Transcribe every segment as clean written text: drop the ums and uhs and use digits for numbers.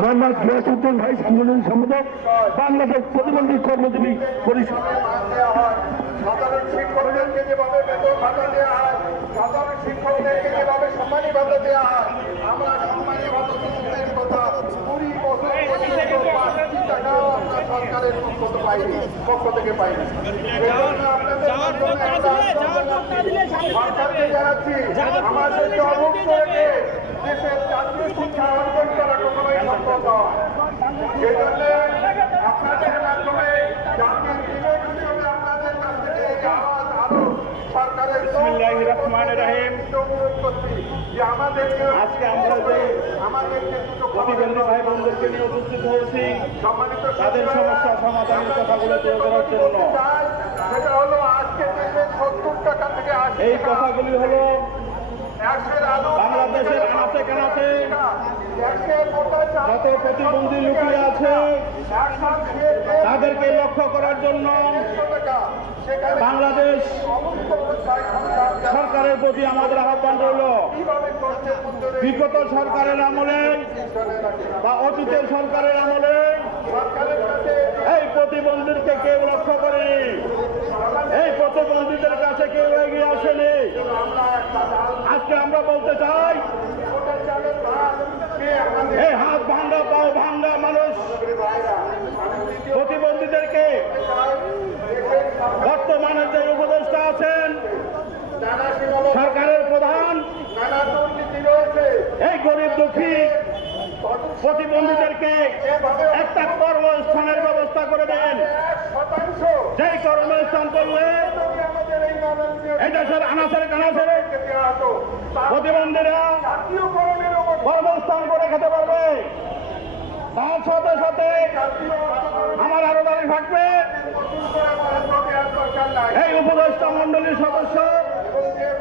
Mohammad Giasuddin vice president সম্পাদক বাংলাদেশ প্রতিবন্ধী কর্মজীবী পরিষদ। সাধারণ শিক্ষকদেরকে যেভাবে বেতন ভাতা দেওয়া হয়, সাধারণ শিক্ষকদেরকে যেভাবে সম্মানী ভাতা দেওয়া হয়, আমরা সম্মানী ভাতা দিতে কথা 20 বছর পর্যন্ত 5 টাকা আমরা সরকারের পক্ষ থেকে পাইনি। সরকারকে জানাচ্ছি আমাদেরকে অবুক্ত রেখে দেশের জাতীয় শিক্ষা অর্জন করা কখনোই সম্ভব নয়। সেজন্য আপনাদের মাধ্যমে জাতীয় বিবেচনা আপনাদের কাছ থেকে আওয়াজ আরো সরকারের বিসমিল্লাহির রহমানির রহিম। আজকে আমরা যে প্রতিবন্ধী ভাই বোনদেরকে নিয়ে উপস্থিত হয়েছি তাদের সমস্যা সমাধানের কথাগুলো তুলে ধরার জন্য, সেটা হলো আজকে 70 টাকা থেকে এই কথাগুলি হলো বাংলাদেশের আনাচে কানাচে যত প্রতিবন্ধী লুকিয়ে আছে তাদেরকে লক্ষ্য করার জন্য বাংলাদেশ সরকারের প্রতি আমাদের আহ্বান রইল। বিগত সরকারের আমলে বা অতীতের সরকারের আমলে এই প্রতিবন্ধীদেরকে কেউ লক্ষ্য করেনি, এই প্রতিবন্ধীদের কাছে কেউ এগিয়ে আসেনি। আজকে আমরা বলতে চাই এই হাত ভাঙ্গা পাও ভাঙ্গা মানুষ প্রতিবন্ধীদেরকে বর্তমানে যে উপদেষ্টা আছেন সরকারের প্রধান, এই গরিব দুঃখী প্রতিবন্ধীদেরকে একটা কর্মস্থানের ব্যবস্থা করে দেন। যেই কর্মস্থান করলে এই দেশের আনাচের কানাচের প্রতিবন্ধীরা কর্মস্থান করে খেতে পারবে। তার সাথে সাথে আমার আরো দাবি থাকবে এই উপদেষ্টা মন্ডলীর সদস্য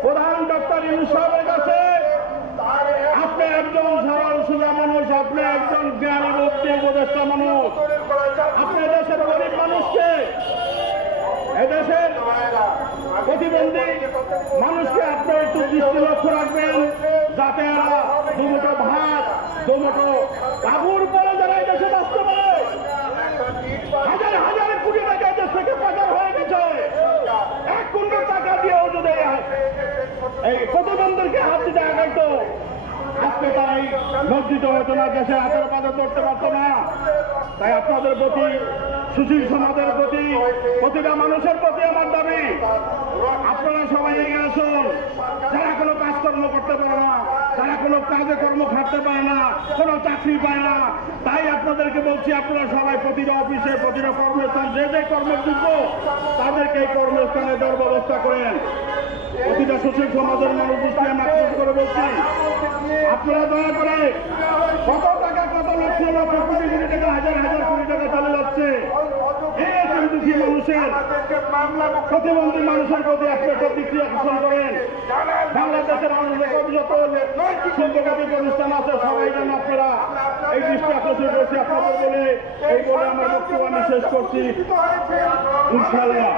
প্রধান ডক্টর ইউনূস সাহেবের কাছে, আপনি একজন সরল সোজা মানুষ, আপনি একজন জ্ঞানী ব্যক্তি উপদেষ্টা মানুষ, আপনি দেশের গরিব মানুষকে এদেশের প্রতিবন্ধী মানুষকে আপনি একটু দৃষ্টি লক্ষ্য রাখবেন যাতে এরা দুমুঠো ভাত দুমুঠো কাপড় পরে যারা এই দেশে বাঁচতে পারে। হাজার হাজার কোটি টাকা দেশ থেকে পাচার হয়ে গেছে, 1 কোটি টাকা দিয়েও যদি এই প্রতিবন্ধীকে হাত দিতে আগাইতো আজকে তাই লজ্জিত হতো না, দেশে হাতের পাতা করতে পারতো না। তাই আপনাদের প্রতি, সুশীল সমাজের প্রতি, প্রতিটা মানুষের প্রতি আমার দাবি আপনারা সবাই এগিয়ে আসুন। যারা কোনো কাজকর্ম করতে পারে না, যারা কোনো কাজে কর্ম খাটতে পারে না, কোনো চাকরি পায় না, তাই আপনাদেরকে বলছি আপনারা সবাই প্রতিটা অফিসে প্রতিটা কর্মস্থান যে যে কর্মযোগ্য তাদেরকে এই কর্মস্থানে দেওয়ার ব্যবস্থা করেন। প্রতিটা সুশীল সমাজের মানুষ দৃষ্টি আমি আকর্ষণ করে বলছি আপনারা দয়া করে কত টাকা কত লক্ষ লক্ষ কোটি কোটি টাকা হাজার হাজার কোটি টাকা চলে যাচ্ছে এই দুঃখী মানুষের প্রতিবন্ধী মানুষের প্রতি আপনার প্রতিক্রিয়া পোষণ করেন। বাংলাদেশের মানুষের যত শিল্পকাতি প্রতিষ্ঠান আছে সবাই যেন আপনারা এই দৃষ্টি আকর্ষণ করছি আপনাদের বলে এই বলে আমার বক্তব্য আমি শেষ করছি ইনশাআল্লাহ।